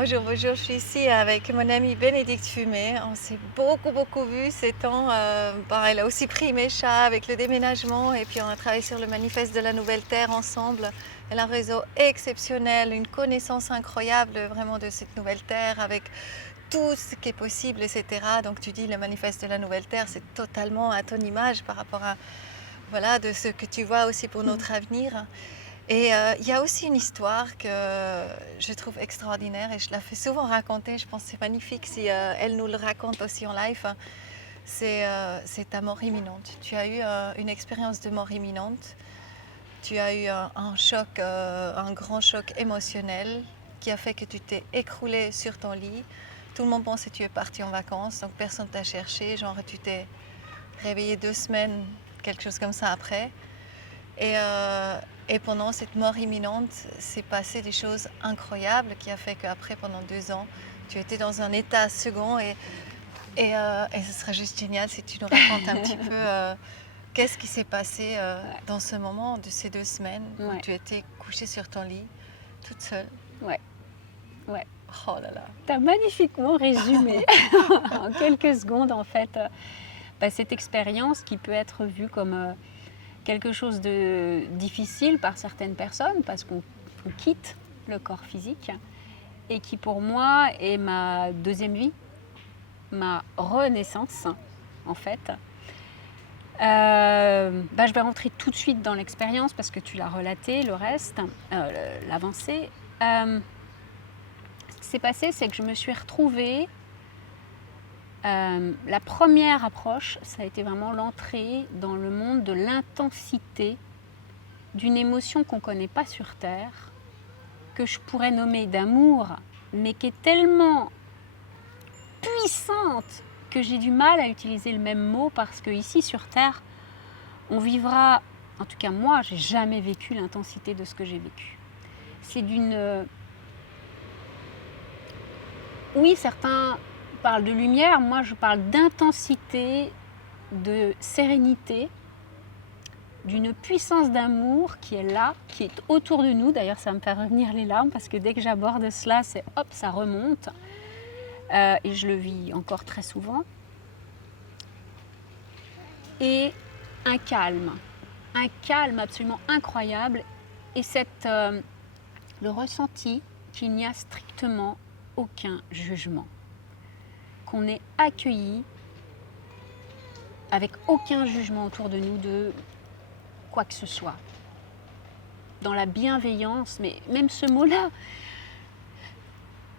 Bonjour, bonjour, je suis ici avec mon amie Bénédicte Fumé. On s'est beaucoup vu ces temps. Elle a aussi pris mes chats avec le déménagement et puis on a travaillé sur le manifeste de la Nouvelle Terre ensemble. Elle a un réseau exceptionnel, une connaissance incroyable vraiment de cette Nouvelle Terre avec tout ce qui est possible, etc. Donc tu dis le manifeste de la Nouvelle Terre, c'est totalement à ton image par rapport à voilà, de ce que tu vois aussi pour notre avenir. Et il y a aussi une histoire que je trouve extraordinaire et je la fais souvent raconter. Je pense que c'est magnifique si elle nous le raconte aussi en live. C'est ta mort imminente. Tu as eu une expérience de mort imminente. Tu as eu un choc, un grand choc émotionnel qui a fait que tu t'es écroulé sur ton lit. Tout le monde pensait que tu es parti en vacances, donc personne ne t'a cherché. Genre, tu t'es réveillé 2 semaines, quelque chose comme ça après. Et, euh, et pendant cette mort imminente, s'est passé des choses incroyables qui a fait qu'après, pendant 2 ans, tu étais dans un état second et ce serait juste génial si tu nous racontes un petit peu qu'est-ce qui s'est passé Ouais, dans ce moment de ces 2 semaines où ouais, tu étais couchée sur ton lit, toute seule. ouais, ouais. Oh là là. T'as magnifiquement résumé en quelques secondes en fait cette expérience qui peut être vue comme quelque chose de difficile par certaines personnes parce qu'on quitte le corps physique et qui pour moi est ma deuxième vie, ma renaissance en fait. Je vais rentrer tout de suite dans l'expérience parce que tu l'as relaté, le reste, l'avancée. Ce qui s'est passé, c'est que je me suis retrouvée. La première approche, ça a été vraiment l'entrée dans le monde de l'intensité d'une émotion qu'on ne connaît pas sur Terre, que je pourrais nommer d'amour, mais qui est tellement puissante que j'ai du mal à utiliser le même mot parce que ici sur Terre, on vivra, en tout cas moi, j'ai jamais vécu l'intensité de ce que j'ai vécu. C'est d'une... Oui, certains parlent de lumière, moi je parle d'intensité, de sérénité, d'une puissance d'amour qui est là, qui est autour de nous. D'ailleurs, ça me fait revenir les larmes parce que dès que j'aborde cela, c'est hop, ça remonte. Et je le vis encore très souvent. Et un calme absolument incroyable. Et le ressenti qu'il n'y a strictement aucun jugement, qu'on est accueilli avec aucun jugement autour de nous de quoi que ce soit. Dans la bienveillance, mais même ce mot-là,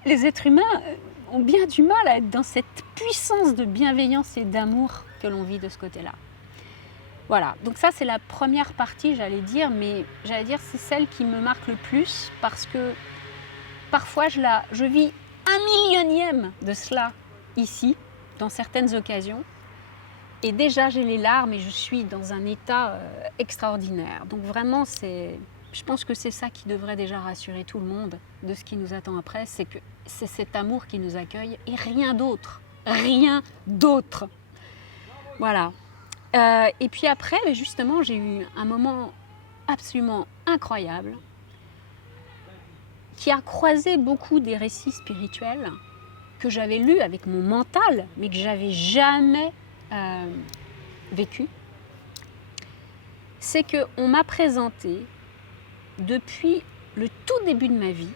les êtres humains ont bien du mal à être dans cette puissance de bienveillance et d'amour que l'on vit de ce côté-là. Voilà, donc ça c'est la première partie, mais c'est celle qui me marque le plus parce que parfois je vis 1 millionième de cela ici, dans certaines occasions. Et déjà j'ai les larmes et je suis dans un état extraordinaire. Donc vraiment, je pense que c'est ça qui devrait déjà rassurer tout le monde de ce qui nous attend après, c'est que c'est cet amour qui nous accueille et rien d'autre. Rien d'autre. Voilà. Et puis après, justement, j'ai eu un moment absolument incroyable qui a croisé beaucoup des récits spirituels que j'avais lus avec mon mental, mais que j'avais jamais vécu. C'est qu'on m'a présenté, depuis le tout début de ma vie,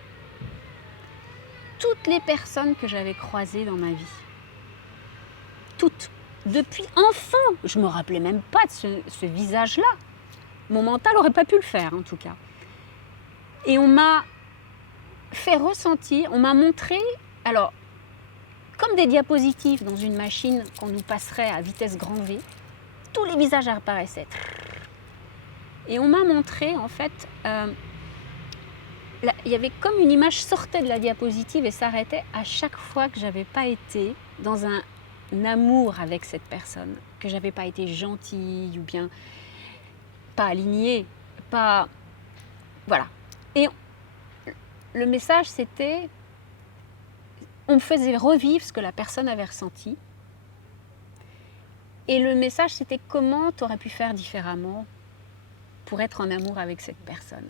toutes les personnes que j'avais croisées dans ma vie. Toutes. Depuis enfant, je ne me rappelais même pas de ce visage-là. Mon mental n'aurait pas pu le faire, en tout cas. Et on m'a fait ressentir, on m'a montré, alors, comme des diapositives dans une machine qu'on nous passerait à vitesse grand V, tous les visages apparaissaient. Et on m'a montré, en fait, il y avait comme une image sortait de la diapositive et s'arrêtait à chaque fois que j'avais pas été dans un amour avec cette personne, que j'avais pas été gentille ou bien pas alignée, pas... Voilà. Et le message, c'était... On me faisait revivre ce que la personne avait ressenti. Et le message, c'était comment tu aurais pu faire différemment pour être en amour avec cette personne.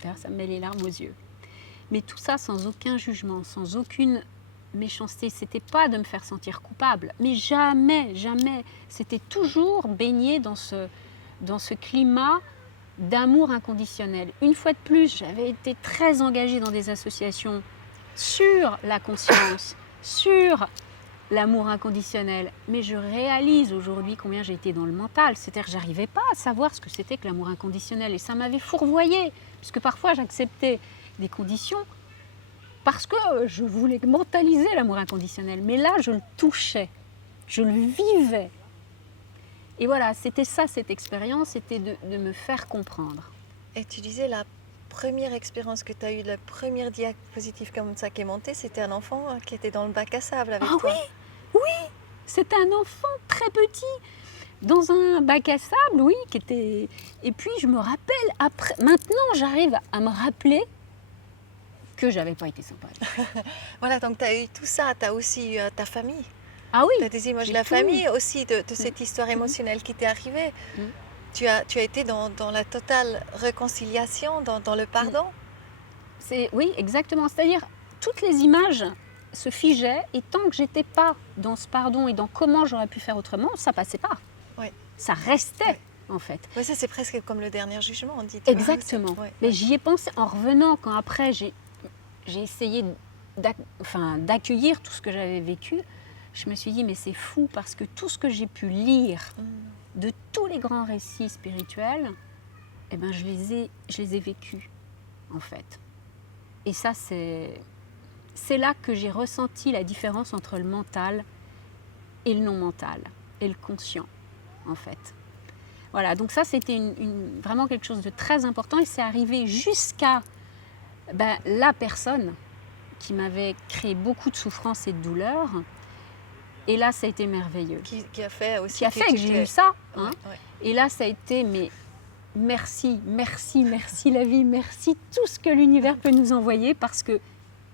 D'ailleurs, ça me met les larmes aux yeux. Mais tout ça sans aucun jugement, sans aucune méchanceté. C'était pas de me faire sentir coupable, mais jamais, jamais. C'était toujours baigné dans ce climat d'amour inconditionnel. Une fois de plus, j'avais été très engagée dans des associations sur la conscience, sur l'amour inconditionnel. Mais je réalise aujourd'hui combien j'ai été dans le mental. C'est-à-dire que j'arrivais pas à savoir ce que c'était que l'amour inconditionnel. Et ça m'avait fourvoyée. Parce que parfois, j'acceptais des conditions parce que je voulais mentaliser l'amour inconditionnel. Mais là, je le touchais. Je le vivais. Et voilà, c'était ça, cette expérience, c'était de me faire comprendre. Et tu disais la première expérience que tu as eue, la première diapositive comme ça qui est montée, c'était un enfant qui était dans le bac à sable avec toi. Oui, c'était un enfant très petit, dans un bac à sable, oui, qui était... Et puis je me rappelle, après, maintenant j'arrive à me rappeler que j'avais pas été sympa. Voilà, donc tu as eu tout ça, tu as aussi eu ta famille. Ah oui. Tu as des images de j'ai la tout famille aussi, de cette histoire Mhm. émotionnelle qui t'est arrivée. Mhm. Tu as été dans la totale réconciliation, dans le pardon. Oui, exactement. C'est-à-dire, toutes les images se figeaient et tant que j'étais pas dans ce pardon et dans comment j'aurais pu faire autrement, ça passait pas. Oui. Ça restait, Oui. en fait. Oui, ça c'est presque comme le dernier jugement, on dit. Tu vois, Exactement. c'est- ouais, Mais ouais. j'y ai pensé en revenant, quand après j'ai essayé d'accueillir tout ce que j'avais vécu. Je me suis dit, mais c'est fou parce que tout ce que j'ai pu lire Mm. de tous les grands récits spirituels, eh ben, je les ai vécus, en fait. Et ça, c'est là que j'ai ressenti la différence entre le mental et le non mental, et le conscient, en fait. Voilà, donc ça, c'était vraiment quelque chose de très important et c'est arrivé jusqu'à la personne qui m'avait créé beaucoup de souffrance et de douleur. Et là, ça a été merveilleux. Qui a fait aussi Qui a fait que j'ai tu eu ça. Ouais, Hein. ouais. Et là, ça a été, mais merci, merci, merci la vie, merci tout ce que l'univers peut nous envoyer parce que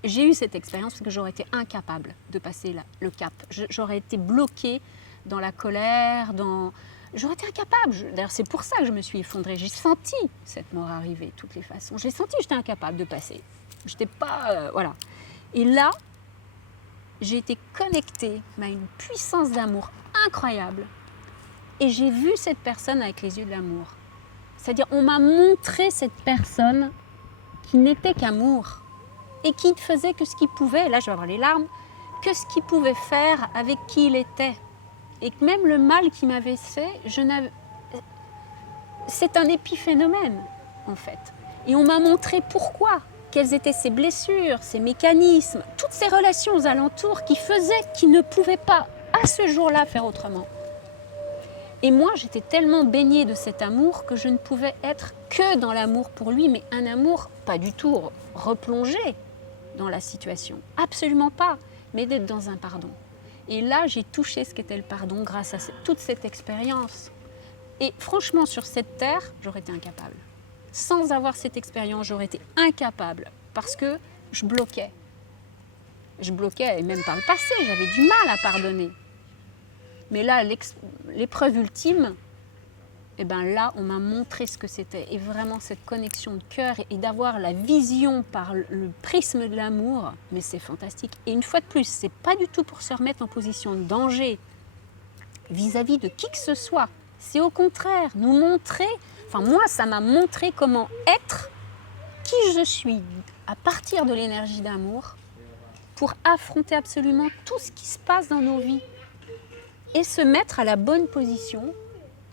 j'ai eu cette expérience parce que j'aurais été incapable de passer le cap. J'aurais été bloquée dans la colère, J'aurais été incapable. D'ailleurs, c'est pour ça que je me suis effondrée. J'ai senti cette mort arriver de toutes les façons. J'ai senti que j'étais incapable de passer. J'étais pas... voilà. Et là, j'ai été connectée à une puissance d'amour incroyable. Et j'ai vu cette personne avec les yeux de l'amour. C'est-à-dire, on m'a montré cette personne qui n'était qu'amour et qui ne faisait que ce qu'il pouvait, là je vais avoir les larmes, que ce qu'il pouvait faire avec qui il était. Et que même le mal qu'il m'avait fait, c'est un épiphénomène, en fait. Et on m'a montré pourquoi, quelles étaient ses blessures, ses mécanismes, toutes ces relations aux alentours qui faisaient qu'il ne pouvait pas, à ce jour-là, faire autrement. Et moi, j'étais tellement baignée de cet amour que je ne pouvais être que dans l'amour pour lui, mais un amour pas du tout replongé dans la situation. Absolument pas, mais d'être dans un pardon. Et là, j'ai touché ce qu'était le pardon grâce à toute cette expérience. Et franchement, sur cette terre, j'aurais été incapable. Sans avoir cette expérience, j'aurais été incapable parce que je bloquais. Je bloquais, et même par le passé, j'avais du mal à pardonner. Mais là, l'épreuve ultime, eh ben là, on m'a montré ce que c'était. Et vraiment, cette connexion de cœur et d'avoir la vision par le prisme de l'amour, mais c'est fantastique. Et une fois de plus, c'est pas du tout pour se remettre en position de danger vis-à-vis de qui que ce soit. C'est au contraire, nous montrer, enfin moi, ça m'a montré comment être qui je suis à partir de l'énergie d'amour pour affronter absolument tout ce qui se passe dans nos vies et se mettre à la bonne position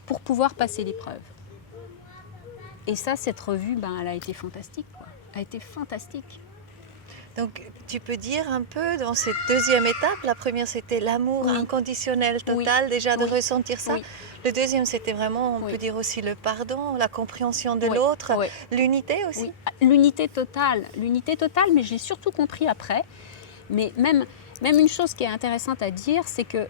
pour pouvoir passer l'épreuve. Et ça, cette revue, elle a été fantastique, quoi. Elle a été fantastique. Donc, tu peux dire un peu dans cette deuxième étape, la première c'était l'amour inconditionnel total, déjà de ressentir ça. Oui. Le deuxième c'était vraiment, on peut dire aussi le pardon, la compréhension de l'autre, l'unité aussi. Oui. L'unité totale, mais j'ai surtout compris après. Mais même une chose qui est intéressante à dire, c'est que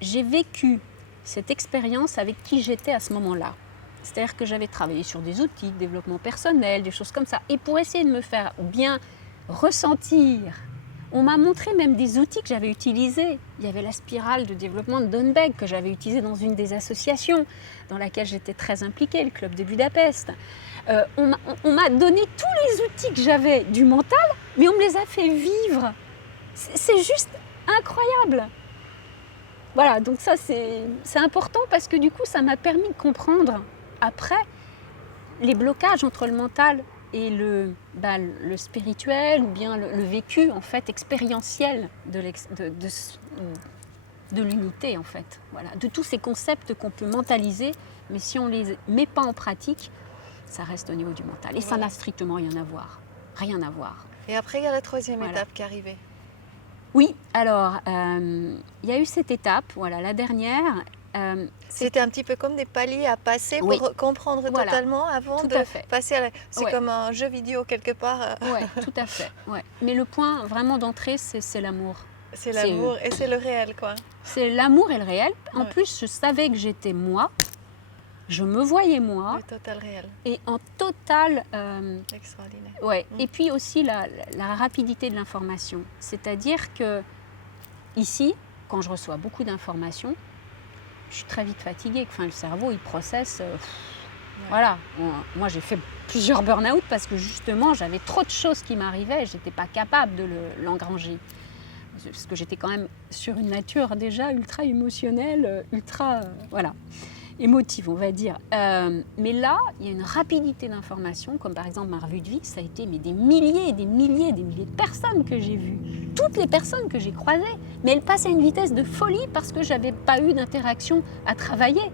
j'ai vécu cette expérience avec qui j'étais à ce moment-là. C'est-à-dire que j'avais travaillé sur des outils de développement personnel, des choses comme ça. Et pour essayer de me faire bien ressentir On m'a montré même des outils que j'avais utilisés. Il y avait la spirale de développement de Dohnbeck que j'avais utilisée dans une des associations dans laquelle j'étais très impliquée, le club de Budapest. On m'a donné tous les outils que j'avais du mental, mais on me les a fait vivre. C'est juste incroyable. Voilà, donc ça c'est important parce que du coup ça m'a permis de comprendre après les blocages entre le mental et le spirituel ou bien le vécu en fait expérientiel de l'unité en fait. Voilà, de tous ces concepts qu'on peut mentaliser, mais si on ne les met pas en pratique, ça reste au niveau du mental. Et ça n'a strictement rien à voir. Rien à voir. Et après, il y a la troisième étape qui est arrivée. Oui, alors, il y a eu cette étape, voilà, la dernière. C'était un petit peu comme des paliers à passer pour comprendre totalement avant de passer à la... C'est comme un jeu vidéo quelque part. Oui, tout à fait. Ouais. Mais le point vraiment d'entrée, c'est l'amour. C'est l'amour et c'est le réel, quoi. C'est l'amour et le réel. En plus, je savais que j'étais moi. Je me voyais moi. Le total réel. Et en total... Extraordinaire. Ouais. Et puis aussi la rapidité de l'information. C'est-à-dire que ici, quand je reçois beaucoup d'informations, je suis très vite fatiguée. Enfin, le cerveau, il processe. Voilà. Moi, j'ai fait plusieurs burn-out parce que justement, j'avais trop de choses qui m'arrivaient et je n'étais pas capable de l'engranger. Parce que j'étais quand même sur une nature déjà ultra émotionnelle, ultra émotive, on va dire. Mais là, il y a une rapidité d'information, comme par exemple ma revue de vie, ça a été des milliers et des milliers de personnes que j'ai vues. Toutes les personnes que j'ai croisées, mais elles passent à une vitesse de folie parce que je n'avais pas eu d'interaction à travailler.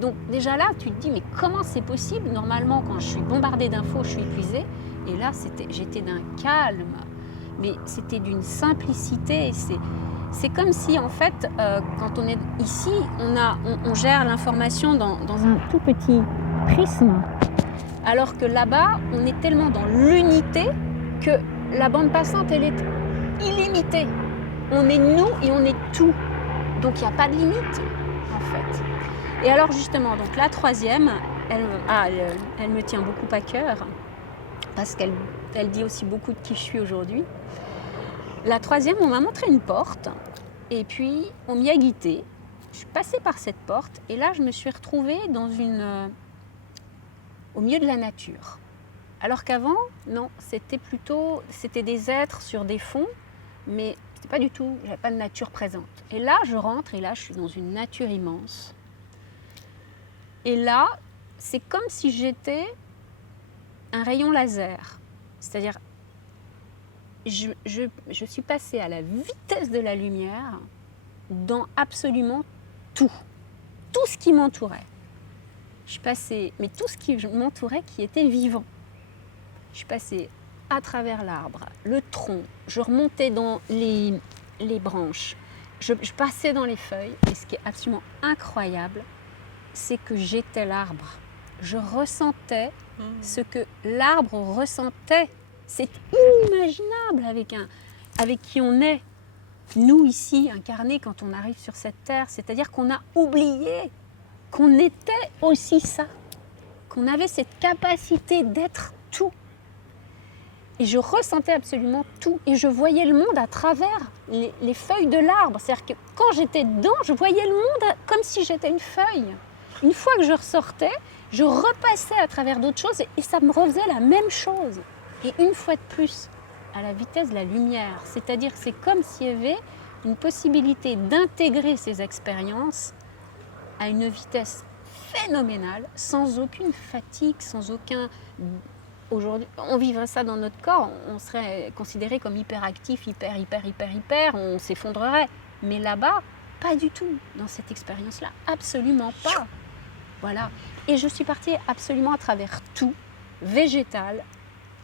Donc déjà là, tu te dis, mais comment c'est possible? Normalement, quand je suis bombardée d'infos, je suis épuisée. Et là, j'étais d'un calme, mais c'était d'une simplicité. C'est comme si, en fait, quand on est ici, on gère l'information dans un tout petit prisme, alors que là-bas, on est tellement dans l'unité que la bande passante, elle est illimitée. On est nous et on est tout. Donc, il n'y a pas de limite, en fait. Et alors, justement, donc la troisième, elle me tient beaucoup à cœur, parce qu'elle dit aussi beaucoup de qui je suis aujourd'hui. La troisième, on m'a montré une porte et puis on m'y a guidée. Je suis passée par cette porte et là, je me suis retrouvée au milieu de la nature. Alors qu'avant, non, c'était des êtres sur des fonds, mais c'était pas du tout, j'avais pas de nature présente. Et là, je rentre et là, je suis dans une nature immense. Et là, c'est comme si j'étais un rayon laser, c'est-à-dire je suis passée à la vitesse de la lumière dans absolument tout ce qui m'entourait. Je suis passée, mais tout ce qui m'entourait qui était vivant. Je suis passée à travers l'arbre, le tronc, je remontais dans les branches, je passais dans les feuilles et ce qui est absolument incroyable, c'est que j'étais l'arbre. Je ressentais ce que l'arbre ressentait. C'est inimaginable avec qui on est, nous ici, incarnés quand on arrive sur cette terre. C'est-à-dire qu'on a oublié qu'on était aussi ça, qu'on avait cette capacité d'être tout. Et je ressentais absolument tout. Et je voyais le monde à travers les feuilles de l'arbre. C'est-à-dire que quand j'étais dedans, je voyais le monde comme si j'étais une feuille. Une fois que je ressortais, je repassais à travers d'autres choses et ça me refaisait la même chose. Et une fois de plus, à la vitesse de la lumière. C'est-à-dire que c'est comme s'il y avait une possibilité d'intégrer ces expériences à une vitesse phénoménale, sans aucune fatigue, sans aucun... Aujourd'hui, on vivrait ça dans notre corps, on serait considéré comme hyperactif, hyper, on s'effondrerait. Mais là-bas, pas du tout dans cette expérience-là, absolument pas. Voilà. Et je suis partie absolument à travers tout, végétal.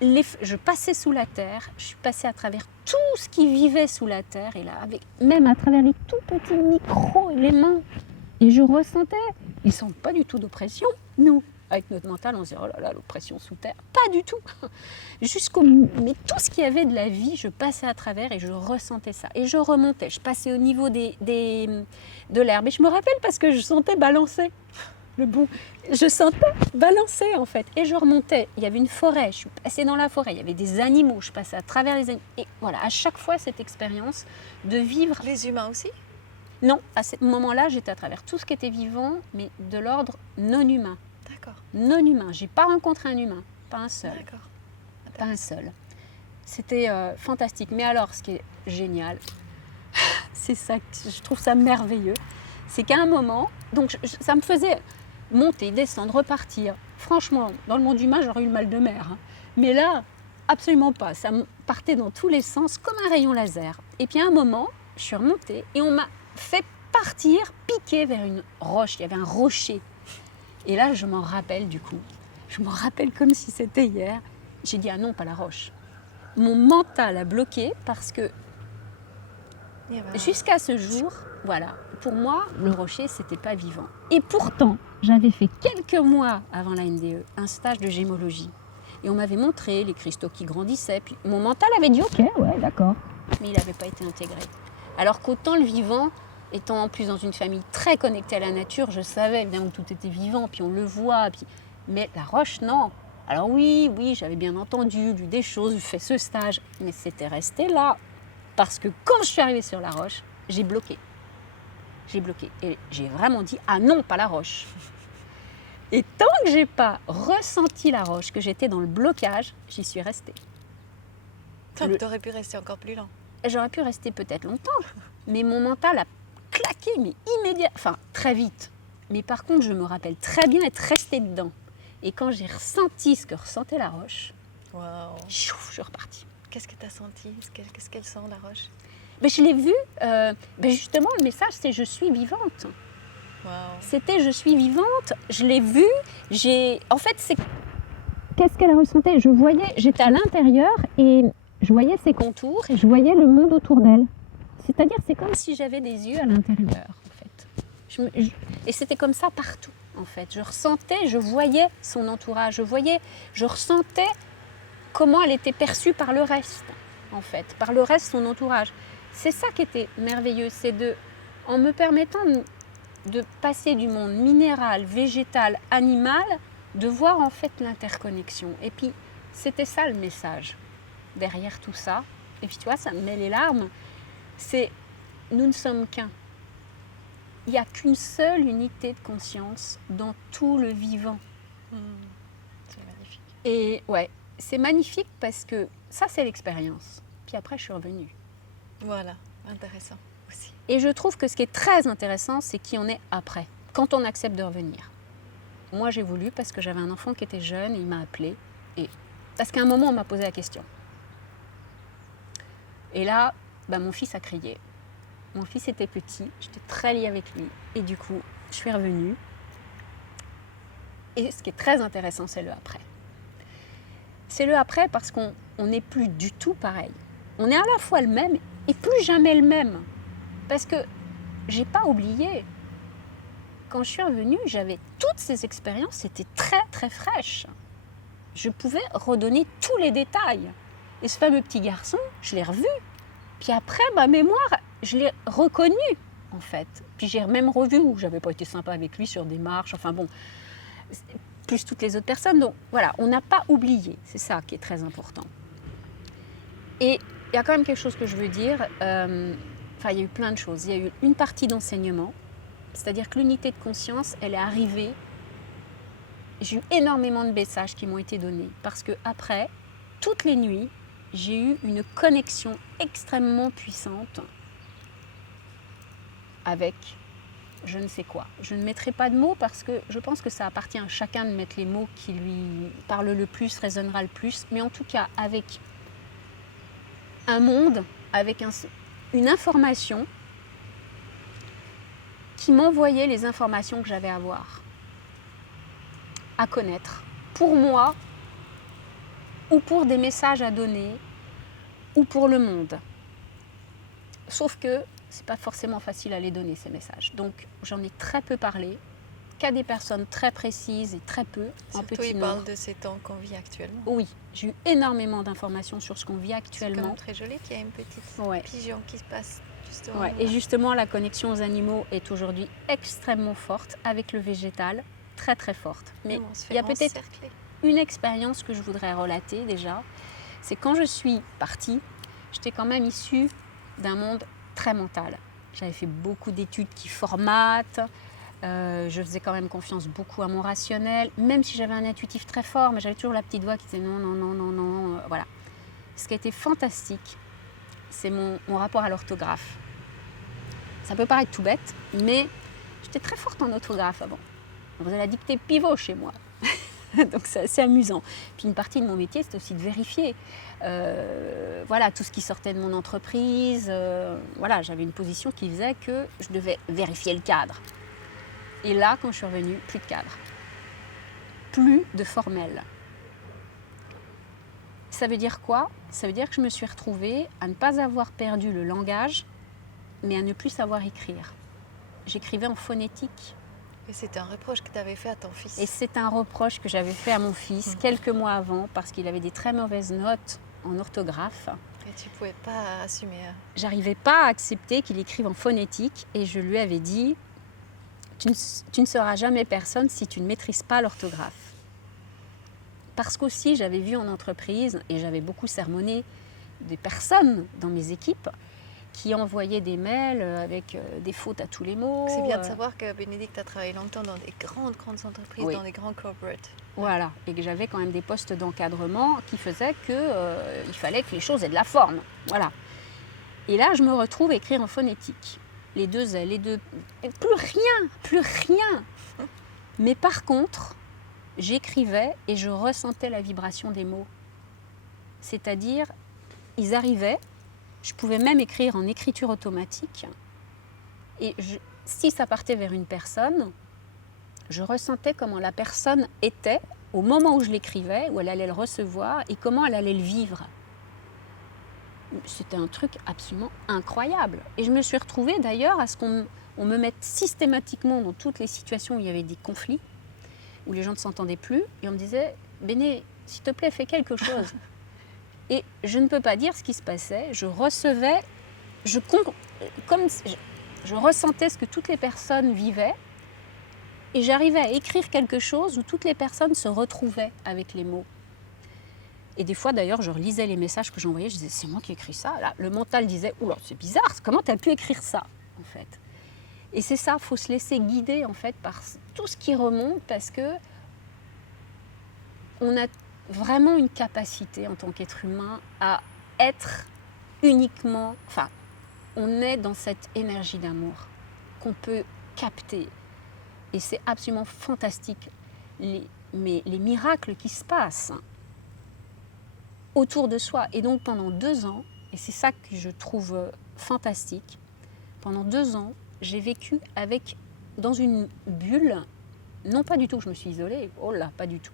Je passais sous la terre, je suis passée à travers tout ce qui vivait sous la terre, et là, même à travers les tout petits micro-éléments. Et je ressentais, ils ne sentent pas du tout d'oppression, nous. Avec notre mental, on se dit, oh là là, l'oppression sous terre. Pas du tout. Mais tout ce qui avait de la vie, je passais à travers et je ressentais ça. Et je remontais, je passais au niveau de l'herbe. Et je me rappelle parce que je sentais balancer. le bout. Je sentais balancer en fait. Et je remontais. Il y avait une forêt. Je suis passée dans la forêt. Il y avait des animaux. Je passais à travers les animaux. Et voilà, à chaque fois, cette expérience de vivre. Les humains aussi? Non, à ce moment-là, j'étais à travers tout ce qui était vivant, mais de l'ordre non humain. D'accord, Non humain. J'ai pas rencontré un humain. Pas un seul. d'accord. Pas un seul. C'était fantastique. Mais alors, ce qui est génial, c'est ça, je trouve ça merveilleux, c'est qu'à un moment, donc ça me faisait monter, descendre, repartir. Franchement, dans le monde humain, j'aurais eu le mal de mer. Hein. Mais là, absolument pas. Ça me partait dans tous les sens comme un rayon laser. Et puis à un moment, je suis remontée et on m'a fait partir, piquer vers une roche. Il y avait un rocher. Et là, je m'en rappelle du coup. Je m'en rappelle comme si c'était hier. J'ai dit, ah non, pas la roche. Mon mental a bloqué parce que jusqu'à ce jour, voilà, pour moi, le rocher, c'était pas vivant. Et pourtant, j'avais fait quelques mois avant la NDE un stage de gémologie. Et on m'avait montré les cristaux qui grandissaient. Puis mon mental avait dit, ok, ouais, d'accord. Mais il n'avait pas été intégré. Alors qu'autant le vivant, étant en plus dans une famille très connectée à la nature, je savais évidemment que tout était vivant, puis on le voit. Puis... Mais la roche, non. Alors oui, j'avais bien entendu, lu des choses, fait ce stage, mais c'était resté là. Parce que quand je suis arrivée sur la roche, j'ai bloqué. J'ai bloqué. Et j'ai vraiment dit, ah non, pas la roche. Et tant que j'ai pas ressenti la roche, que j'étais dans le blocage, j'y suis restée. Tant que tu aurais pu rester encore plus lent. J'aurais pu rester peut-être longtemps, mais mon mental a claqué, mais immédiatement, enfin très vite. Mais par contre, je me rappelle très bien être restée dedans. Et quand j'ai ressenti ce que ressentait la roche, Waouh. je suis repartie. Qu'est-ce que tu as senti? Qu'est-ce qu'elle sent, la roche? Mais je l'ai vue, justement, le message, c'est « je suis vivante ». Wow. C'était « je suis vivante », je l'ai vue, en fait, c'est... Qu'est-ce qu'elle ressentait? Je voyais, j'étais à l'intérieur et je voyais ses contours et je voyais le monde autour d'elle. C'est-à-dire, c'est comme si j'avais des yeux à l'intérieur, en fait. Et c'était comme ça partout, en fait. Je ressentais, je voyais son entourage, je ressentais comment elle était perçue par le reste, en fait, par le reste, son entourage. C'est ça qui était merveilleux, c'est en me permettant de passer du monde minéral, végétal, animal, de voir en fait l'interconnexion. Et puis, c'était ça le message derrière tout ça. Et puis, tu vois, ça me met les larmes. C'est, nous ne sommes qu'un. Il n'y a qu'une seule unité de conscience dans tout le vivant. C'est magnifique. Et ouais, c'est magnifique parce que ça, c'est l'expérience. Puis après, je suis revenue. Voilà, intéressant aussi. Et je trouve que ce qui est très intéressant, c'est qui on est après, quand on accepte de revenir. Moi, j'ai voulu parce que j'avais un enfant qui était jeune, et il m'a appelé. Et parce qu'à un moment, on m'a posé la question. Et là, mon fils a crié. Mon fils était petit, j'étais très liée avec lui. Et du coup, je suis revenue. Et ce qui est très intéressant, c'est le après. C'est le après parce qu'on n'est plus du tout pareil. On est à la fois le même et plus jamais le même. Parce que j'ai pas oublié. Quand je suis revenue, j'avais toutes ces expériences, c'était très très fraîche. Je pouvais redonner tous les détails. Et ce fameux petit garçon, je l'ai revu. Puis après, ma mémoire, je l'ai reconnu, en fait. Puis j'ai même revu où j'avais pas été sympa avec lui sur des marches, enfin bon, plus toutes les autres personnes. Donc voilà, on n'a pas oublié, c'est ça qui est très important. Et il y a quand même quelque chose que je veux dire, il y a eu plein de choses. Il y a eu une partie d'enseignement, c'est-à-dire que l'unité de conscience, elle est arrivée. J'ai eu énormément de messages qui m'ont été donnés, parce que après, toutes les nuits, j'ai eu une connexion extrêmement puissante avec je ne sais quoi. Je ne mettrai pas de mots parce que je pense que ça appartient à chacun de mettre les mots qui lui parlent le plus, résonnera le plus, mais en tout cas avec un monde, avec une information qui m'envoyait les informations que j'avais à voir, à connaître, pour moi, ou pour des messages à donner, ou pour le monde. Sauf que c'est pas forcément facile à les donner, ces messages. Donc j'en ai très peu parlé, qu'à des personnes très précises et très peu, en Surtout, petit il nombre. parle de ces temps qu'on vit actuellement. Oui, j'ai eu énormément d'informations sur ce qu'on vit C'est quand actuellement. même très joli qu'il y a une petite Ouais. pigeon qui se passe justement. Ouais, et justement, la connexion aux animaux est aujourd'hui extrêmement forte avec le végétal. très très forte. Mais On se il y a fait peut-être encercler. une expérience que je voudrais relater déjà. C'est quand je suis partie, j'étais quand même issue d'un monde très mental. J'avais fait beaucoup d'études qui formatent, je faisais quand même confiance beaucoup à mon rationnel, même si j'avais un intuitif très fort, mais j'avais toujours la petite voix qui disait non, non, non, non, non, voilà. Ce qui a été fantastique, c'est mon rapport à l'orthographe. Ça peut paraître tout bête, mais j'étais très forte en orthographe avant. On faisait la dictée pivot chez moi. Donc c'est assez amusant. Puis une partie de mon métier, c'était aussi de vérifier voilà, tout ce qui sortait de mon entreprise. Voilà, j'avais une position qui faisait que je devais vérifier le cadre. Et là, quand je suis revenue, plus de cadre. Plus de formel. Ça veut dire quoi? Ça veut dire que je me suis retrouvée à ne pas avoir perdu le langage, mais à ne plus savoir écrire. J'écrivais en phonétique. Et c'était un reproche que tu avais fait à ton fils. Et c'est un reproche que j'avais fait à mon fils quelques mois avant parce qu'il avait des très mauvaises notes en orthographe. Et tu ne pouvais pas assumer. J'arrivais pas à accepter qu'il écrive en phonétique et je lui avais dit tu ne seras jamais personne si tu ne maîtrises pas l'orthographe. Parce qu'aussi j'avais vu en entreprise et j'avais beaucoup sermonné des personnes dans mes équipes qui envoyaient des mails avec des fautes à tous les mots. C'est bien de savoir que Bénédicte a travaillé longtemps dans des grandes entreprises, Oui. dans des grands corporates. Voilà, et que j'avais quand même des postes d'encadrement qui faisaient qu'il fallait que les choses aient de la forme. Voilà. Et là, je me retrouve à écrire en phonétique. Les deux, plus rien. Mais par contre, j'écrivais et je ressentais la vibration des mots. C'est-à-dire, ils arrivaient, je pouvais même écrire en écriture automatique. Et si ça partait vers une personne, je ressentais comment la personne était au moment où je l'écrivais, où elle allait le recevoir et comment elle allait le vivre. C'était un truc absolument incroyable. Et je me suis retrouvée d'ailleurs à ce qu'on me mette systématiquement dans toutes les situations où il y avait des conflits, où les gens ne s'entendaient plus, et on me disait « Béné, s'il te plaît, fais quelque chose ». Et je ne peux pas dire ce qui se passait. Je recevais, je ressentais ce que toutes les personnes vivaient, et j'arrivais à écrire quelque chose où toutes les personnes se retrouvaient avec les mots. Et des fois, d'ailleurs, je relisais les messages que j'envoyais, je disais, c'est moi qui ai écrit ça. Là, le mental disait, oula, c'est bizarre, comment tu as pu écrire ça, en fait? Et c'est ça, il faut se laisser guider, en fait, par tout ce qui remonte, parce que on a vraiment une capacité, en tant qu'être humain, à être uniquement... Enfin, on est dans cette énergie d'amour qu'on peut capter. Et c'est absolument fantastique, les miracles qui se passent autour de soi. Et donc pendant 2 ans, et c'est ça que je trouve fantastique, pendant 2 ans, j'ai vécu dans une bulle, non pas du tout que je me suis isolée, oh là, pas du tout,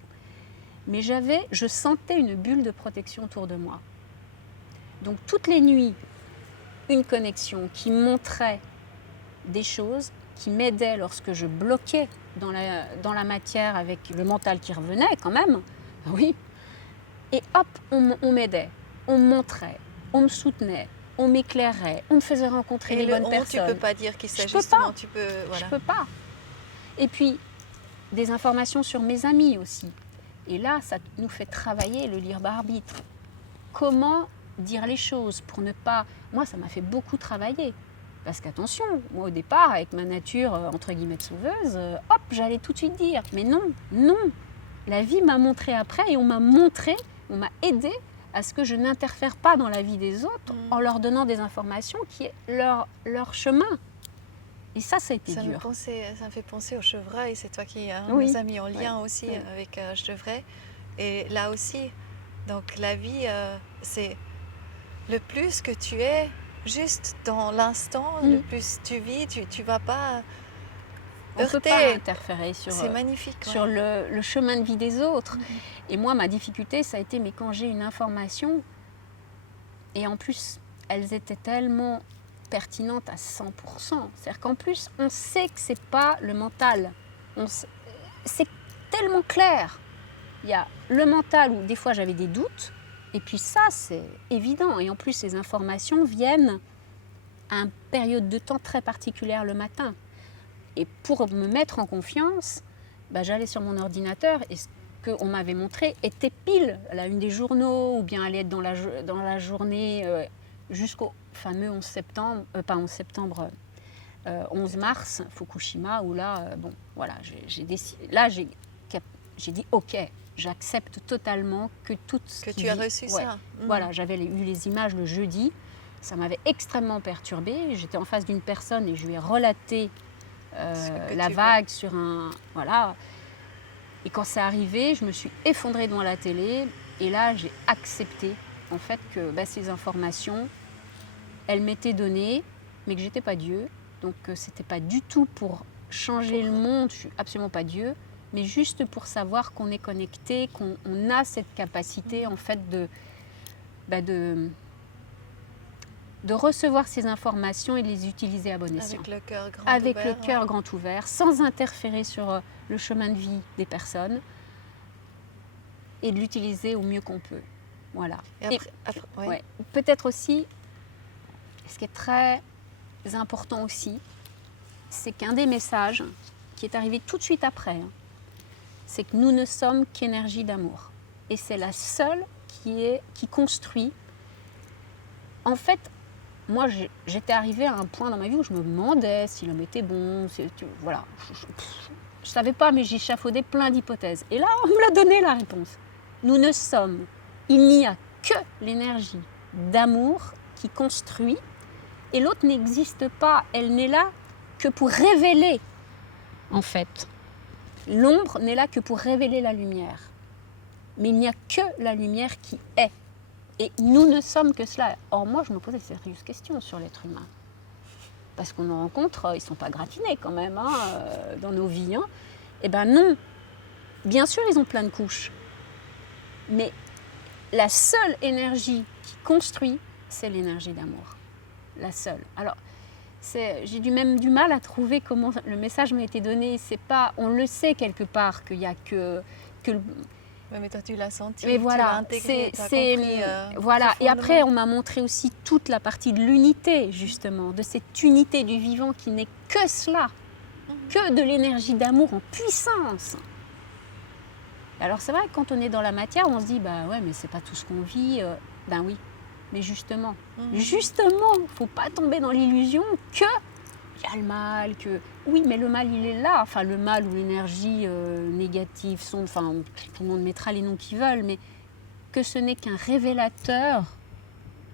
mais je sentais une bulle de protection autour de moi. Donc toutes les nuits, une connexion qui montrait des choses, qui m'aidait lorsque je bloquais dans la matière avec le mental qui revenait quand même, oui. Et hop, on m'aidait, on me montrait, on me soutenait, on m'éclairait, on me faisait rencontrer les bonnes personnes. Tu ne peux pas dire qui c'est, Je peux justement. pas. Tu peux, voilà. Je peux pas. Et puis, des informations sur mes amis aussi. Et là, ça nous fait travailler le libre arbitre. Comment dire les choses pour ne pas... Moi, ça m'a fait beaucoup travailler. Parce qu'attention, moi au départ, avec ma nature entre guillemets de sauveuse, hop, j'allais tout de suite dire. Mais non, non. La vie m'a montré après et on m'a aidé à ce que je n'interfère pas dans la vie des autres en leur donnant des informations qui est leur chemin. Et ça a été dur. Ça me fait penser au chevreuil. C'est toi qui Oui. nous as mis en lien aussi avec chevreuil. Et là aussi, donc la vie, c'est le plus que tu es juste dans l'instant, le plus tu vis, tu vas pas on ne peut pas interférer c'est magnifique, sur le chemin de vie des autres. Et moi, ma difficulté, ça a été, mais quand j'ai une information, et en plus, elles étaient tellement pertinentes à 100%. C'est-à-dire qu'en plus, on sait que c'est pas le mental. C'est tellement clair. Il y a le mental où des fois j'avais des doutes, et puis ça, c'est évident. Et en plus, ces informations viennent à une période de temps très particulière le matin. Et pour me mettre en confiance, bah, j'allais sur mon ordinateur et ce qu'on m'avait montré était pile à la une des journaux ou bien allait être dans la journée jusqu'au fameux 11 septembre, pas 11 septembre, 11 mars, Fukushima, où là, bon, voilà, j'ai décidé, là, j'ai dit ok, j'accepte totalement que tout ce Que qui tu as dit- reçu ouais, ça. Voilà, j'avais eu les images le jeudi, ça m'avait extrêmement perturbée. J'étais en face d'une personne et je lui ai relaté Ce que la tu vague sur un... Voilà. Et quand c'est arrivé, je me suis effondrée devant la télé et là, j'ai accepté en fait que ces informations, elles m'étaient données, mais que j'étais pas Dieu. Donc, c'était pas du tout pour changer le monde, je suis absolument pas Dieu, mais juste pour savoir qu'on est connecté, qu'on a cette capacité en fait de recevoir ces informations et de les utiliser à bon escient. Avec le cœur grand Avec ouvert. le cœur grand ouvert, sans interférer sur le chemin de vie des personnes et de l'utiliser au mieux qu'on peut. Voilà. Et ouais. Ouais. Peut-être aussi, ce qui est très important aussi, c'est qu'un des messages qui est arrivé tout de suite après, c'est que nous ne sommes qu'énergie d'amour. Et c'est la seule qui construit. En fait, moi, j'étais arrivée à un point dans ma vie où je me demandais si l'homme était bon. Voilà. Je ne savais pas, mais j'échafaudais plein d'hypothèses. Et là, on me l'a donné la réponse. Nous ne sommes, il n'y a que l'énergie d'amour qui construit. Et l'autre n'existe pas. Elle n'est là que pour révéler, en fait. L'ombre n'est là que pour révéler la lumière. Mais il n'y a que la lumière qui est. Et nous ne sommes que cela. Or, moi, je me posais de sérieuses questions sur l'être humain. Parce qu'on en rencontre, ils ne sont pas gratinés quand même, dans nos vies. Eh bien non. Bien sûr, ils ont plein de couches. Mais la seule énergie qui construit, c'est l'énergie d'amour. La seule. Alors, j'ai même du mal à trouver comment le message m'a été donné. C'est pas, on le sait quelque part qu'il n'y a que mais toi, tu l'as senti, mais voilà, tu l'as intégré, tu as compris. Voilà. Et après, on m'a montré aussi toute la partie de l'unité, justement, de cette unité du vivant qui n'est que cela, que de l'énergie d'amour en puissance. Alors c'est vrai que quand on est dans la matière, on se dit, bah ouais, mais c'est pas tout ce qu'on vit. Ben oui, mais justement, il ne faut pas tomber dans l'illusion que il y a le mal, que oui, mais le mal il est là, enfin le mal ou l'énergie négative sont, enfin tout le monde mettra les noms qu'ils veulent, mais que ce n'est qu'un révélateur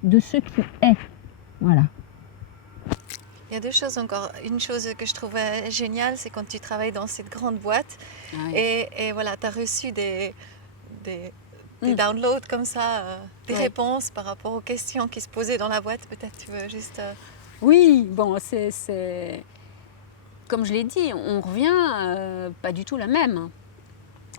de ce qui est. Voilà. Il y a deux choses encore. Une chose que je trouvais géniale, c'est quand tu travailles dans cette grande boîte et voilà, tu as reçu des downloads comme ça, des réponses par rapport aux questions qui se posaient dans la boîte. Peut-être tu veux juste... Oui, bon, c'est... Comme je l'ai dit, on revient pas du tout la même.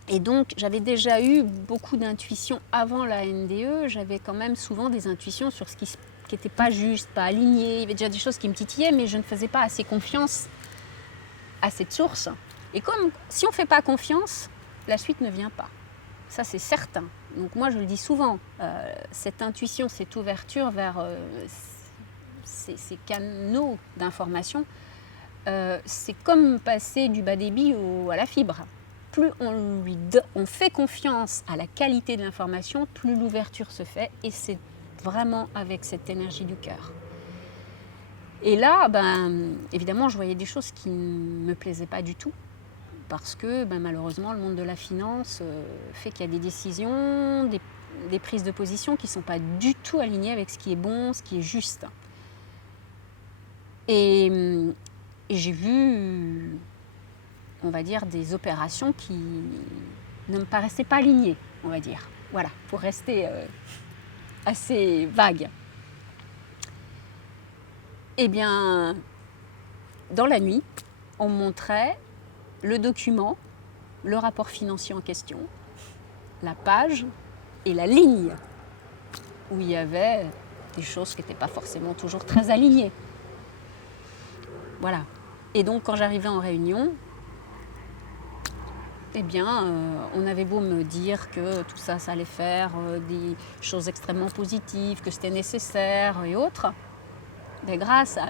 Et donc, j'avais déjà eu beaucoup d'intuitions avant la NDE. J'avais quand même souvent des intuitions sur ce qui n'était pas juste, pas aligné. Il y avait déjà des choses qui me titillaient, mais je ne faisais pas assez confiance à cette source. Et comme si on ne fait pas confiance, la suite ne vient pas. Ça, c'est certain. Donc moi, je le dis souvent, cette intuition, cette ouverture vers... ces canaux d'information, c'est comme passer du bas débit à la fibre. Plus on fait confiance à la qualité de l'information, plus l'ouverture se fait, et c'est vraiment avec cette énergie du cœur. Et là, évidemment, je voyais des choses qui ne me plaisaient pas du tout, parce que malheureusement, le monde de la finance fait qu'il y a des décisions, des prises de position qui ne sont pas du tout alignées avec ce qui est bon, ce qui est juste. Et j'ai vu, on va dire, des opérations qui ne me paraissaient pas alignées, on va dire. Voilà, pour rester assez vague. Eh bien, dans la nuit, on me montrait le document, le rapport financier en question, la page et la ligne où il y avait des choses qui n'étaient pas forcément toujours très alignées. Voilà. Et donc, quand j'arrivais en réunion, eh bien, on avait beau me dire que tout ça, ça allait faire des choses extrêmement positives, que c'était nécessaire et autres, mais grâce à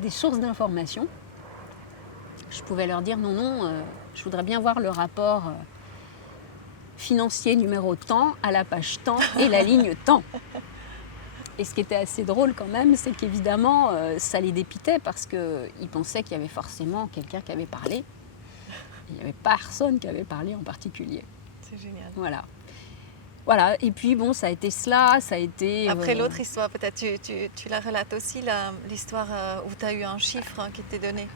des sources d'information, je pouvais leur dire non, Je voudrais bien voir le rapport financier numéro temps à la page temps et la ligne temps. Et ce qui était assez drôle quand même, c'est qu'évidemment, ça les dépitait parce qu'ils pensaient qu'il y avait forcément quelqu'un qui avait parlé. Il n'y avait personne qui avait parlé en particulier. C'est génial. Voilà. Voilà, et puis bon, ça a été cela, ça a été... Après l'autre histoire, peut-être tu la relates aussi, l'histoire où tu as eu un chiffre qui t'est donné.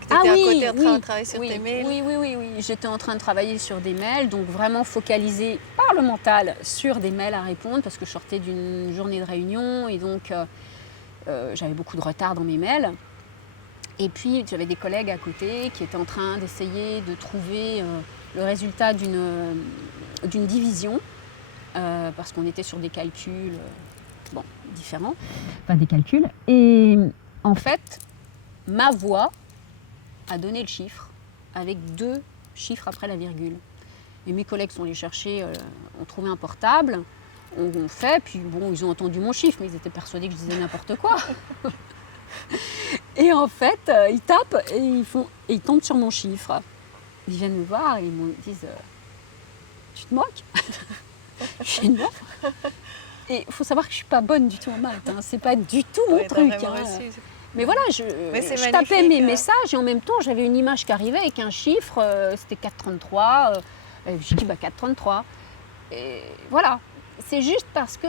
Que tu étais à côté en train de travailler sur tes mails. Oui. J'étais en train de travailler sur des mails, donc vraiment focalisée par le mental sur des mails à répondre, parce que je sortais d'une journée de réunion, et donc j'avais beaucoup de retard dans mes mails. Et puis j'avais des collègues à côté qui étaient en train d'essayer de trouver le résultat d'une division. Parce qu'on était sur des calculs différents, enfin des calculs. Et en fait, ma voix a donné le chiffre avec 2 chiffres après la virgule. Et mes collègues sont allés chercher, ont trouvé un portable, on fait, puis bon, ils ont entendu mon chiffre, mais ils étaient persuadés que je disais n'importe quoi. Et en fait, ils tapent et ils tombent sur mon chiffre. Ils viennent me voir et ils me disent tu te moques? Je dis non. Et il faut savoir que je ne suis pas bonne du tout en maths. Hein. C'est pas du tout mon truc. Hein. Mais voilà, je tapais mes messages et en même temps, j'avais une image qui arrivait avec un chiffre. C'était 4,33. J'ai dit 4,33. Et voilà. C'est juste parce que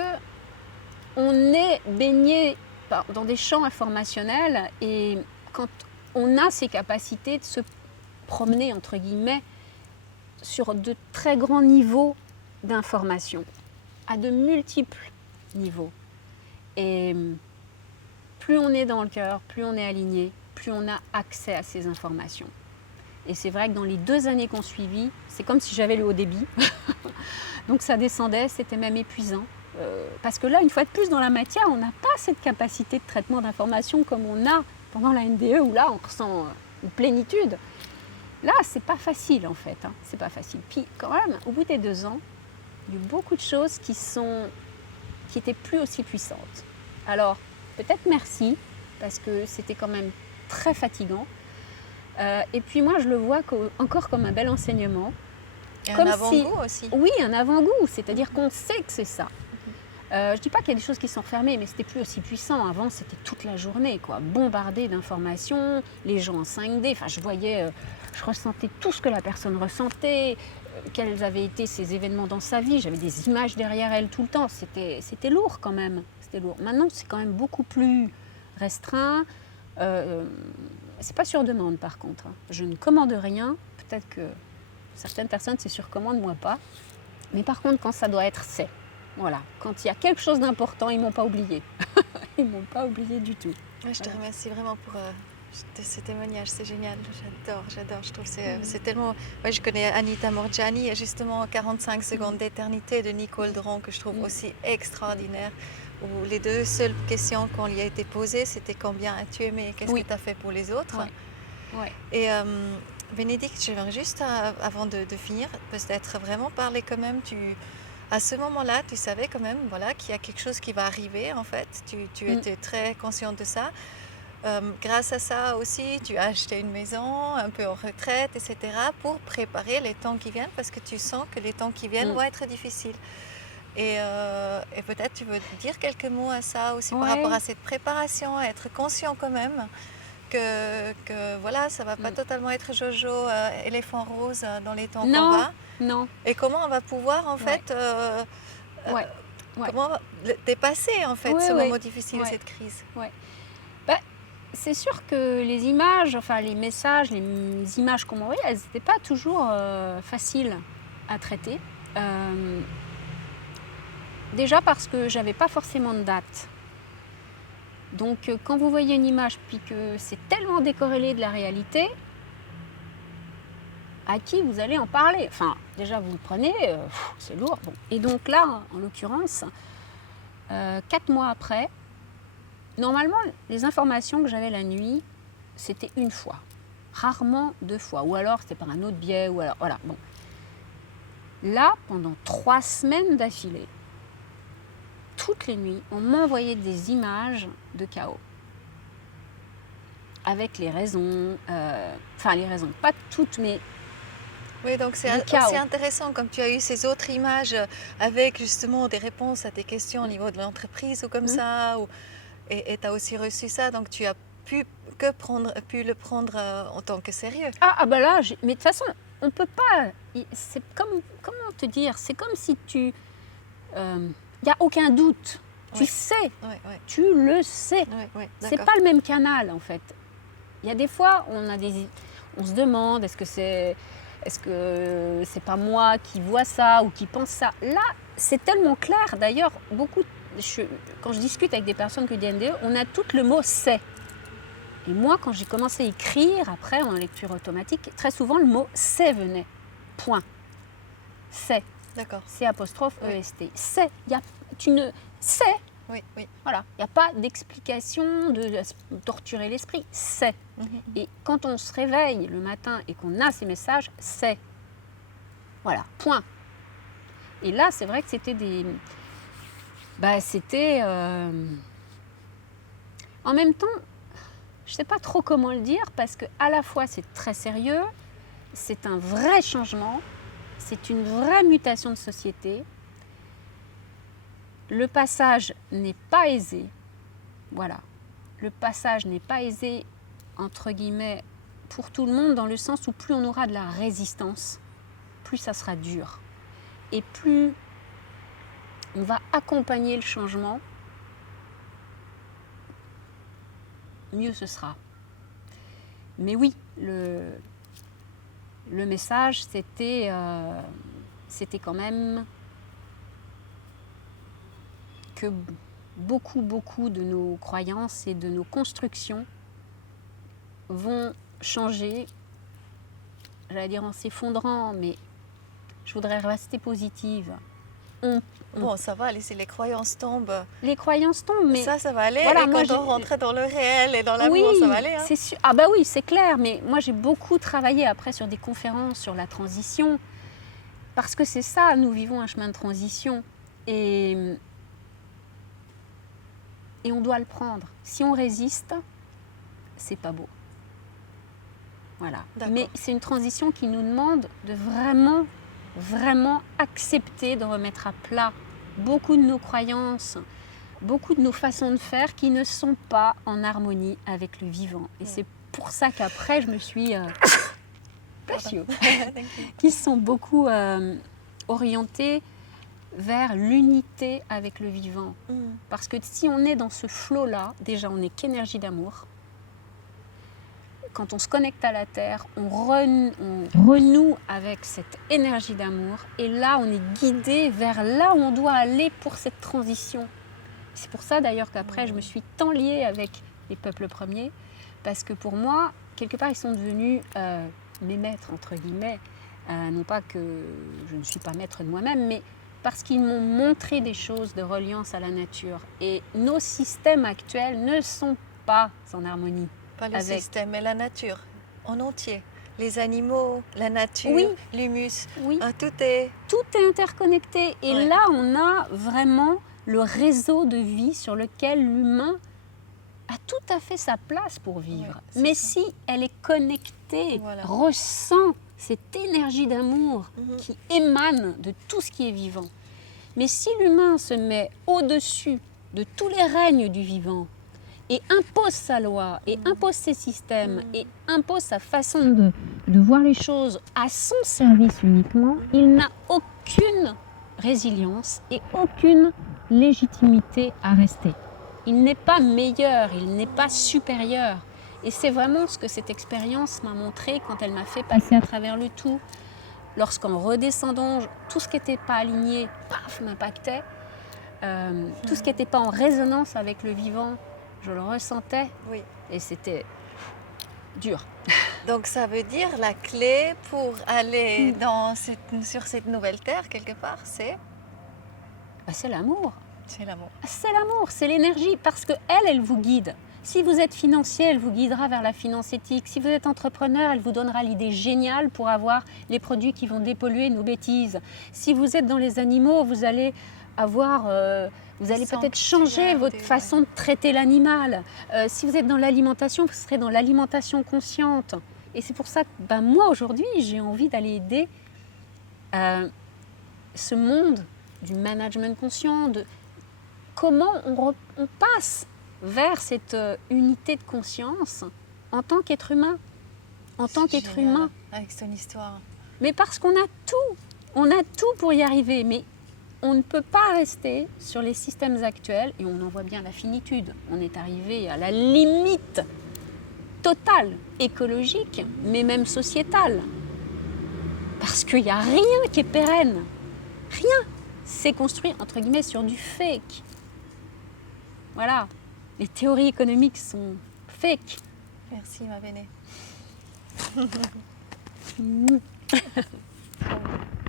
on est baigné dans des champs informationnels et quand on a ces capacités de se promener, entre guillemets, sur de très grands niveaux d'information, à de multiples niveaux. Et plus on est dans le cœur, plus on est aligné, plus on a accès à ces informations. Et c'est vrai que dans les 2 années qu'on suivit, c'est comme si j'avais le haut débit. Donc ça descendait, c'était même épuisant. Parce que là, une fois de plus, dans la matière, on n'a pas cette capacité de traitement d'information comme on a pendant la NDE, où là, on ressent une plénitude. Là, c'est pas facile en fait. Hein. C'est pas facile. Puis quand même, au bout des 2 ans, il y a eu beaucoup de choses qui étaient plus aussi puissantes. Alors, peut-être merci, parce que c'était quand même très fatigant. Et puis moi, je le vois encore comme un bel enseignement. Et un avant-goût aussi. Oui, un avant-goût, c'est-à-dire qu'on sait que c'est ça. Je ne dis pas qu'il y a des choses qui sont fermées, mais c'était plus aussi puissant. Avant, c'était toute la journée, quoi, bombardé d'informations, les gens en 5D. Enfin, je ressentais tout ce que la personne ressentait, quels avaient été ses événements dans sa vie. J'avais des images derrière elle tout le temps. C'était lourd quand même. C'était lourd. Maintenant, c'est quand même beaucoup plus restreint. C'est pas sur demande, par contre. Hein. Je ne commande rien. Peut-être que certaines personnes, c'est sur commande, moi pas. Mais par contre, quand ça doit être, c'est. Voilà, quand il y a quelque chose d'important, ils ne m'ont pas oublié. Ils ne m'ont pas oublié du tout. Ouais, je te remercie vraiment pour ce témoignage, c'est génial. J'adore. Je trouve que c'est tellement... Ouais, je connais Anita Morjani et justement 45 secondes d'éternité de Nicole Dron que je trouve aussi extraordinaire. Où les 2 seules questions qu'on lui a été posées, c'était combien as-tu aimé et qu'est-ce que tu as fait pour les autres. Ouais. Et Bénédicte, j'aimerais juste, avant de finir, peut-être vraiment parler quand même, à ce moment-là, tu savais quand même qu'il y a quelque chose qui va arriver, en fait. Tu étais très consciente de ça. Grâce à ça aussi, tu as acheté une maison, un peu en retraite, etc., pour préparer les temps qui viennent, parce que tu sens que les temps qui viennent vont être difficiles. Et peut-être tu veux dire quelques mots à ça aussi par rapport à cette préparation, être conscient quand même que voilà, ça ne va pas totalement être Jojo, éléphant rose dans les temps qu'on va. Non. Et comment on va pouvoir en fait comment dépasser en fait ce moment difficile, cette crise. C'est sûr que les images, enfin les messages, les images qu'on m'envoyait, elles n'étaient pas toujours faciles à traiter. Déjà parce que j'avais pas forcément de date. Donc quand vous voyez une image puis que c'est tellement décorrélé de la réalité, à qui vous allez en parler? Enfin, déjà vous le prenez, c'est lourd. Bon. Et donc là, en l'occurrence, 4 mois après, normalement, les informations que j'avais la nuit, c'était 1 fois. Rarement 2 fois. Ou alors c'était par un autre biais, ou alors, voilà, bon. Là, pendant 3 semaines d'affilée, toutes les nuits, on m'envoyait des images de chaos. Avec les raisons, les raisons, pas toutes, mais Oui, donc c'est du chaos. aussi intéressant comme tu as eu ces autres images avec justement des réponses à tes questions au niveau de l'entreprise ou comme Mm. ça, et tu as aussi reçu ça, donc tu as pu le prendre en tant que sérieux. Bah là, mais de toute façon, on peut pas. C'est comme, comment te dire, c'est comme si tu. Il n'y a aucun doute. Tu Ouais. sais, Ouais, ouais, tu le sais. ouais, C'est d'accord. pas le même canal en fait. Il y a des fois, on se demande est-ce que c'est pas moi qui vois ça ou qui pense ça. Là, c'est tellement clair. D'ailleurs, quand je discute avec des personnes que DNDE, on a tout le mot c'est. Et moi, quand j'ai commencé à écrire, après en lecture automatique, très souvent le mot c'est venait. Point. C'est. D'accord. C'est apostrophe Oui. EST. C'est. C'est. Oui, oui. Voilà. Il n'y a pas d'explication de torturer l'esprit. C'est. Mhm. Et quand on se réveille le matin et qu'on a ces messages, c'est. Voilà. Point. Et là, c'est vrai que c'était des. C'était. En même temps, je ne sais pas trop comment le dire parce que à la fois c'est très sérieux, c'est un vrai changement, c'est une vraie mutation de société. Le passage n'est pas aisé. Voilà. Le passage n'est pas aisé, entre guillemets, pour tout le monde, dans le sens où plus on aura de la résistance, plus ça sera dur. Et plus on va accompagner le changement, mieux ce sera. Mais oui, le message, c'était quand même que beaucoup de nos croyances et de nos constructions vont changer, j'allais dire en s'effondrant, mais je voudrais rester positive. Bon, ça va, si les croyances tombent, Les croyances tombent, mais ça va aller. voilà, Et moi, quand on rentre dans le réel et dans l'amour, oui, ça va aller. Hein. c'est sûr. Ah bah oui, c'est clair, mais moi j'ai beaucoup travaillé après sur des conférences sur la transition, parce que c'est ça, nous vivons un chemin de transition, et on doit le prendre. Si on résiste, c'est pas beau. Voilà. D'accord. Mais c'est une transition qui nous demande de vraiment accepter de remettre à plat beaucoup de nos croyances, beaucoup de nos façons de faire qui ne sont pas en harmonie avec le vivant. Et c'est pour ça qu'après, je me suis... qui sont beaucoup orientées vers l'unité avec le vivant. Parce que si on est dans ce flot-là, déjà on n'est qu'énergie d'amour. Quand on se connecte à la Terre, on renoue avec cette énergie d'amour. Et là, on est guidé vers là où on doit aller pour cette transition. C'est pour ça d'ailleurs qu'après, je me suis tant liée avec les peuples premiers. Parce que pour moi, quelque part, ils sont devenus mes maîtres, entre guillemets. Non pas que je ne suis pas maître de moi-même, mais parce qu'ils m'ont montré des choses de reliance à la nature. Et nos systèmes actuels ne sont pas en harmonie. Pas le système, mais la nature en entier. Les animaux, la nature, oui. l'humus, oui. Tout est interconnecté. Et là, on a vraiment le réseau de vie sur lequel l'humain a tout à fait sa place pour vivre. Mais si elle est connectée, ressent cette énergie d'amour qui émane de tout ce qui est vivant. Mais si l'humain se met au-dessus de tous les règnes du vivant, et impose sa loi, et impose ses systèmes, et impose sa façon de voir les choses à son service uniquement, il n'a aucune résilience et aucune légitimité à rester. Il n'est pas meilleur, il n'est pas supérieur. Et c'est vraiment ce que cette expérience m'a montré quand elle m'a fait passer à travers le tout. Lorsqu'en redescendant, tout ce qui n'était pas aligné, paf, m'impactait. Tout ce qui n'était pas en résonance avec le vivant, je le ressentais, et c'était dur. Donc ça veut dire la clé pour aller sur cette nouvelle terre, quelque part, c'est c'est l'amour. C'est l'amour. C'est l'amour, c'est l'énergie, parce qu'elle vous guide. Si vous êtes financier, elle vous guidera vers la finance éthique. Si vous êtes entrepreneur, elle vous donnera l'idée géniale pour avoir les produits qui vont dépolluer nos bêtises. Si vous êtes dans les animaux, vous allez avoir... vous allez peut-être changer votre façon de traiter l'animal. Si vous êtes dans l'alimentation, vous serez dans l'alimentation consciente. Et c'est pour ça que moi aujourd'hui, j'ai envie d'aller aider ce monde du management conscient, de comment on passe vers cette unité de conscience en tant qu'être humain. En tant qu'être Génial, humain. avec son histoire. Mais parce qu'on a tout pour y arriver. Mais on ne peut pas rester sur les systèmes actuels et on en voit bien la finitude. On est arrivé à la limite totale, écologique, mais même sociétale. Parce qu'il n'y a rien qui est pérenne. Rien. C'est construit, entre guillemets, sur du fake. Voilà. Les théories économiques sont fake. Merci, ma Béné.